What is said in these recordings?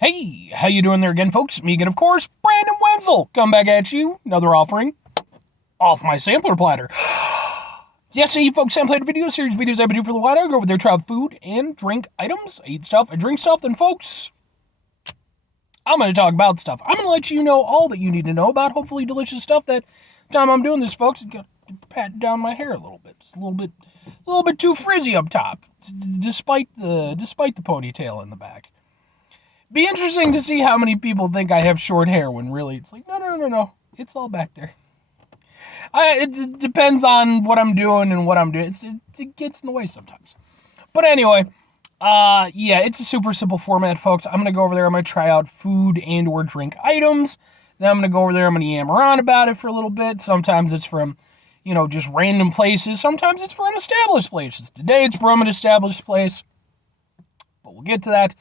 Hey, how you doing there again, folks? Me again, of course, Brandon Wenzel. Come back at you. Another offering off my sampler platter. Yes, I eat folks sampler video series videos I've been doing for a while. I go over there, try food and drink items. I eat stuff, I drink stuff, then folks, I'm going to talk about stuff. I'm going to let you know all that you need to know about hopefully delicious stuff. That time I'm doing this, folks, it's got to pat down my hair a little bit. It's a little bit too frizzy up top, despite the ponytail in the back. Be interesting to see how many people think I have short hair when really it's like, no. It's all back there. It depends on what I'm doing and what I'm doing. It gets in the way sometimes. But anyway, yeah, it's a super simple format, folks. I'm going to go over there. I'm going to try out food and or drink items. Then I'm going to go over there. I'm going to yammer on about it for a little bit. Sometimes it's from, just random places. Sometimes it's from established places. Today it's from an established place. But we'll get to that.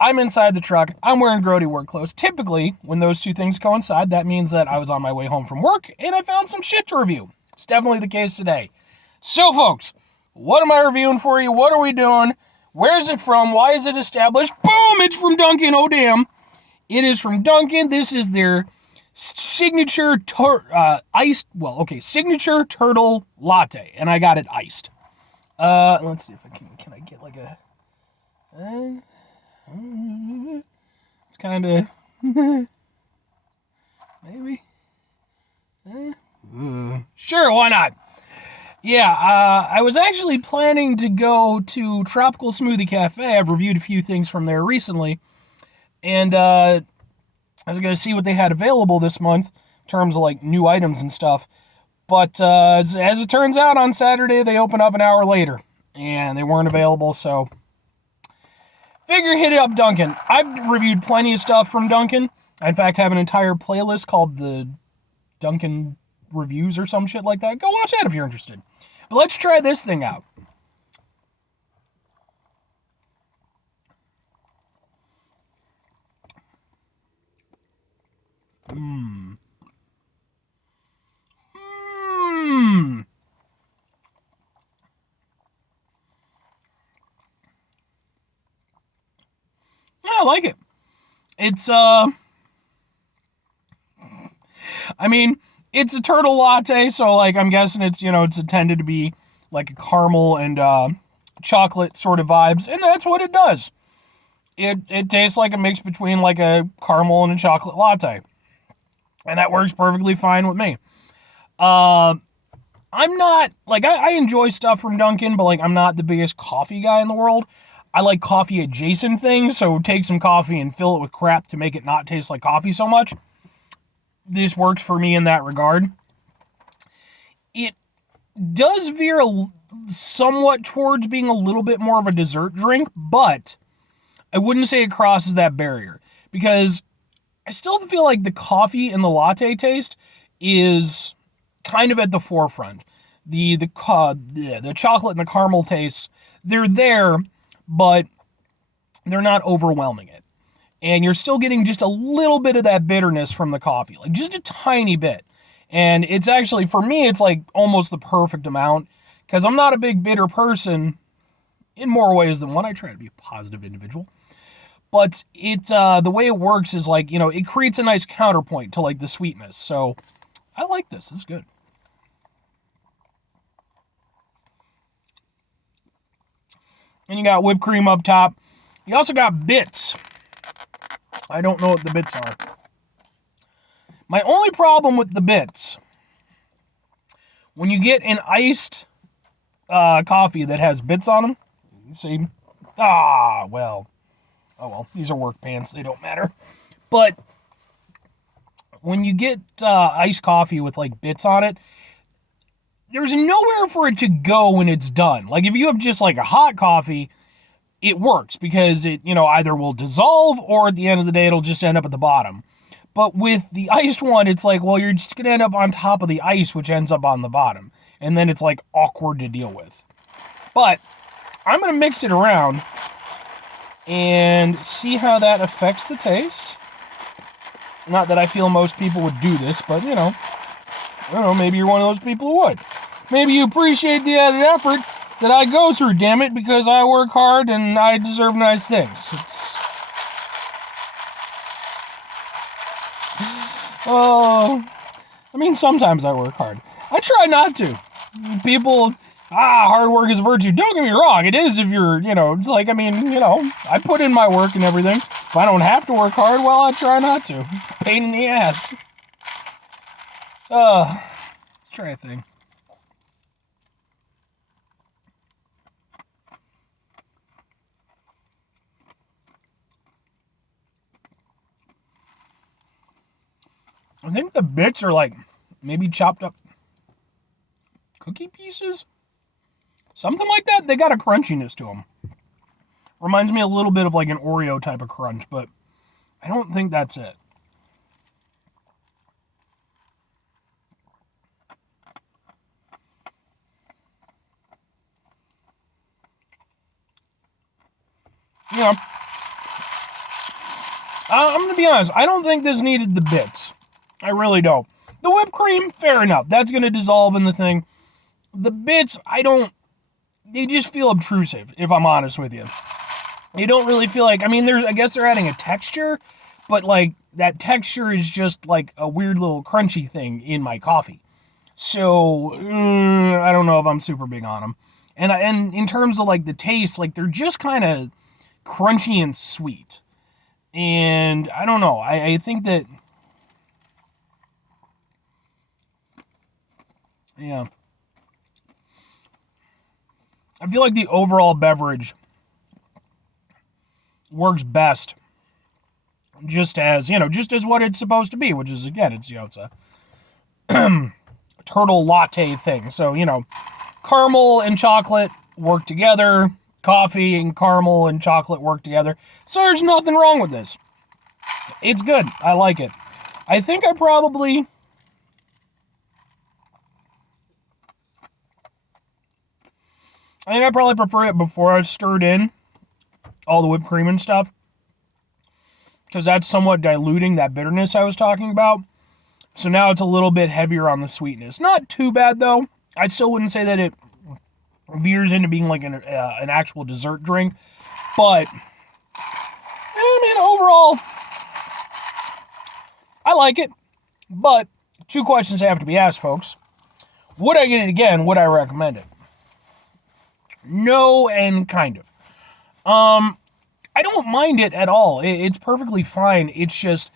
I'm inside the truck. I'm wearing grody work clothes. Typically, when those two things coincide, that means that I was on my way home from work and I found some shit to review. It's definitely the case today. So, folks, what am I reviewing for you? What are we doing? Where is it from? Why is it established? Boom! It's from Dunkin'. Oh, damn. It is from Dunkin'. This is their signature signature turtle latte, and I got it iced. Let's see if I can I get like a... it's kind of maybe sure, why not? Yeah, I was actually planning to go to Tropical Smoothie Cafe. I've reviewed a few things from there recently, and I was going to see what they had available this month in terms of like new items and stuff. But as it turns out, on Saturday they open up an hour later and they weren't available, so figure hit it up Dunkin'. I've reviewed plenty of stuff from Dunkin'. I, in fact, have an entire playlist called the Dunkin' Reviews or some shit like that. Go watch that if you're interested. But let's try this thing out. I like it. It's, it's a turtle latte, so, like, I'm guessing it's, it's intended to be, like, a caramel and, chocolate sort of vibes, and that's what it does. It tastes like a mix between, like, a caramel and a chocolate latte. And that works perfectly fine with me. I'm not, like, I enjoy stuff from Dunkin', but, like, I'm not the biggest coffee guy in the world. I like coffee-adjacent things, so take some coffee and fill it with crap to make it not taste like coffee so much. This works for me in that regard. It does veer somewhat towards being a little bit more of a dessert drink, but I wouldn't say it crosses that barrier, because I still feel like the coffee and the latte taste is kind of at the forefront. The chocolate and the caramel tastes, they're there, but they're not overwhelming it. And you're still getting just a little bit of that bitterness from the coffee, like just a tiny bit. And it's actually, for me, it's like almost the perfect amount, because I'm not a big bitter person in more ways than one. I try to be a positive individual. But the way it works is like, it creates a nice counterpoint to like the sweetness. So I like this. This is good. And you got whipped cream up top. You also got bits. I don't know what the bits are. My only problem with the bits, when you get an iced coffee that has bits on them, you see, oh well, these are work pants, they don't matter. But when you get iced coffee with like bits on it, there's nowhere for it to go when it's done. Like if you have just like a hot coffee, it works because it, either will dissolve or at the end of the day, it'll just end up at the bottom. But with the iced one, it's like, well, you're just going to end up on top of the ice, which ends up on the bottom. And then it's like awkward to deal with. But I'm going to mix it around and see how that affects the taste. Not that I feel most people would do this, but I don't know, maybe you're one of those people who would. Maybe you appreciate the added effort that I go through, damn it, because I work hard and I deserve nice things. Oh, I mean, sometimes I work hard. I try not to. People, hard work is a virtue. Don't get me wrong, it is if you're, it's like, I mean, I put in my work and everything. If I don't have to work hard, well, I try not to. It's a pain in the ass. Let's try a thing. I think the bits are like maybe chopped up cookie pieces. Something like that. They got a crunchiness to them. Reminds me a little bit of like an Oreo type of crunch, but I don't think that's it. I'm going to be honest. I don't think this needed the bits. I really don't. The whipped cream, fair enough. That's going to dissolve in the thing. The bits, they just feel obtrusive, if I'm honest with you. They don't really feel like, I guess they're adding a texture, but like that texture is just like a weird little crunchy thing in my coffee. So, I don't know if I'm super big on them. And in terms of like the taste, like they're just kind of crunchy and sweet. And I don't know. I think that, yeah. I feel like the overall beverage works best just as what it's supposed to be, which is, again, it's a turtle latte thing. So, caramel and chocolate work together. Coffee and caramel and chocolate work together. So there's nothing wrong with this. It's good. I like it. I think I probably prefer it before I stirred in all the whipped cream and stuff, because that's somewhat diluting that bitterness I was talking about. So now it's a little bit heavier on the sweetness. Not too bad, though. I still wouldn't say that it veers into being like an actual dessert drink. But, overall, I like it. But 2 questions have to be asked, folks. Would I get it again? Would I recommend it? No, and kind of. I don't mind it at all. It's perfectly fine. It's just,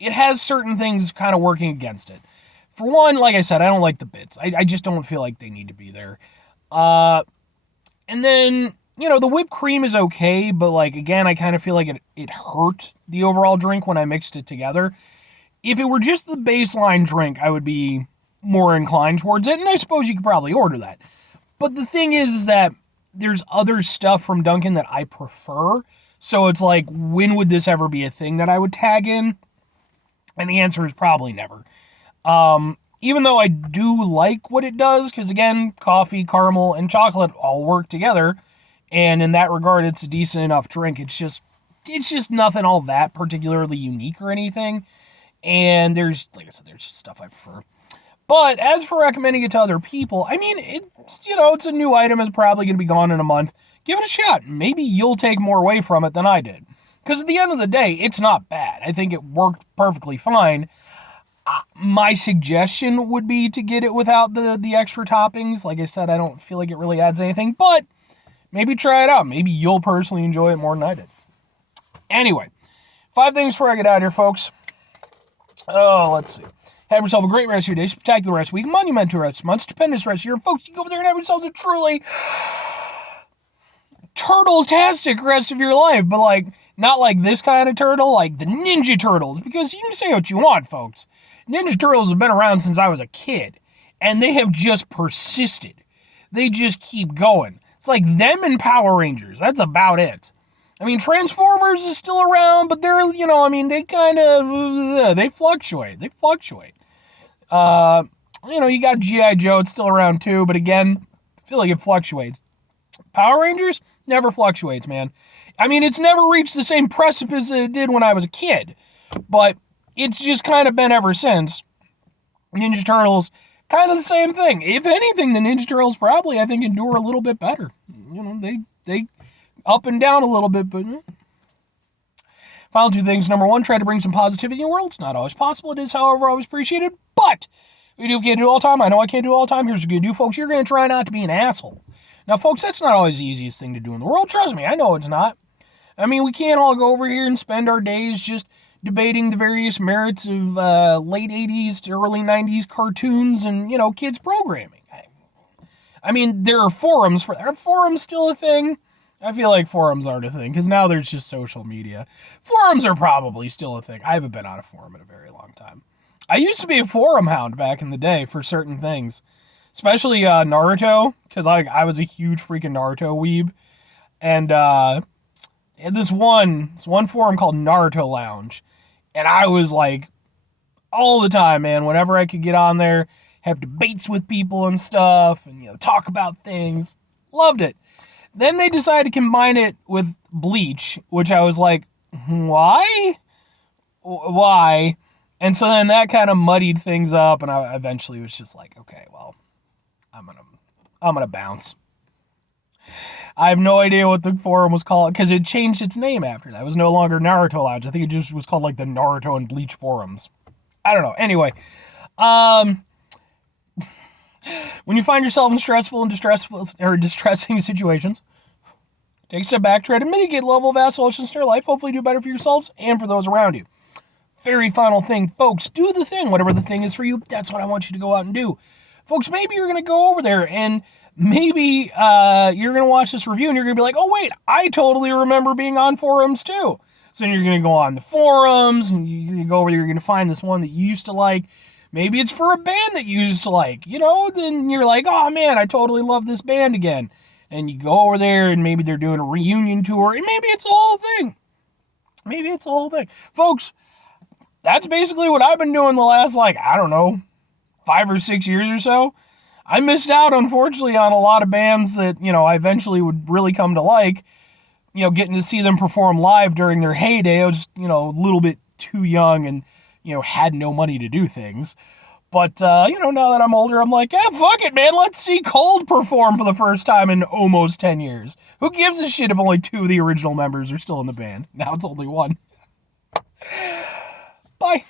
it has certain things kind of working against it. For one, like I said, I don't like the bits. I just don't feel like they need to be there. And then, the whipped cream is okay, but like, again, I kind of feel like it hurt the overall drink when I mixed it together. If it were just the baseline drink, I would be more inclined towards it, and I suppose you could probably order that. But the thing is that there's other stuff from Dunkin that I prefer, so it's like, when would this ever be a thing that I would tag in? And the answer is probably never. Even though I do like what it does, because again, coffee, caramel, and chocolate all work together, and in that regard, it's a decent enough drink. It's just nothing all that particularly unique or anything. And there's, like I said, there's just stuff I prefer. But as for recommending it to other people, it's a new item. It's probably going to be gone in a month. Give it a shot. Maybe you'll take more away from it than I did. Because at the end of the day, it's not bad. I think it worked perfectly fine. My suggestion would be to get it without the extra toppings. Like I said, I don't feel like it really adds anything. But maybe try it out. Maybe you'll personally enjoy it more than I did. Anyway, 5 things before I get out of here, folks. Oh, let's see. Have yourself a great rest of your day, spectacular rest of the week, monumental rest of the month, stupendous rest of your year. Folks, you go over there and have yourselves a truly turtle-tastic rest of your life. But, like, not like this kind of turtle, like the Ninja Turtles. Because you can say what you want, folks. Ninja Turtles have been around since I was a kid. And they have just persisted. They just keep going. It's like them and Power Rangers. That's about it. Transformers is still around, but they're, they kind of, they fluctuate. You got G.I. Joe, it's still around too, but again, I feel like it fluctuates. Power Rangers never fluctuates, man. It's never reached the same precipice that it did when I was a kid, but it's just kind of been ever since. Ninja Turtles, kind of the same thing. If anything, the Ninja Turtles probably, I think, endure a little bit better. They up and down a little bit, but Final two things. Number one, try to bring some positivity in the world. It's not always possible. It is, however, always appreciated. But we can't do it all the time. I know I can't do it all the time. Here's what you're going to do, folks. You're going to try not to be an asshole. Now, folks, that's not always the easiest thing to do in the world. Trust me, I know it's not. I mean, we can't all go over here and spend our days just debating the various merits of late 80s to early 90s cartoons and, kids programming. I mean, there are forums for that. Are forums still a thing? I feel like forums aren't a thing, because now there's just social media. Forums are probably still a thing. I haven't been on a forum in a very long time. I used to be a forum hound back in the day for certain things, especially Naruto, because I was a huge freaking Naruto weeb. And this one forum called Naruto Lounge, and I was like, all the time, man, whenever I could get on there, have debates with people and stuff, and, talk about things. Loved it. Then they decided to combine it with Bleach, which I was like, why? Why? And so then that kind of muddied things up, and I eventually was just like, okay, well, I'm gonna bounce. I have no idea what the forum was called, because it changed its name after that. It was no longer Naruto Lounge. I think it just was called like the Naruto and Bleach forums. I don't know. Anyway, when you find yourself in stressful and distressing situations, take a step back, try to mitigate the level of assolations in your life, hopefully do better for yourselves and for those around you. Very final thing, folks, do the thing, whatever the thing is for you. That's what I want you to go out and do. Folks, maybe you're going to go over there and maybe you're going to watch this review and you're going to be like, oh, wait, I totally remember being on forums too. So then you're going to go on the forums and you're going to go over there, you're going to find this one that you used to like. Maybe it's for a band that you used to like, then you're like, oh man, I totally love this band again. And you go over there and maybe they're doing a reunion tour and maybe it's the whole thing. Maybe it's the whole thing. Folks, that's basically what I've been doing the last, 5 or 6 years or so. I missed out, unfortunately, on a lot of bands that, I eventually would really come to like. Getting to see them perform live during their heyday. I was just, a little bit too young and, had no money to do things. But, now that I'm older, I'm like, fuck it, man. Let's see Cold perform for the first time in almost 10 years. Who gives a shit if only 2 of the original members are still in the band? Now it's only 1. Bye.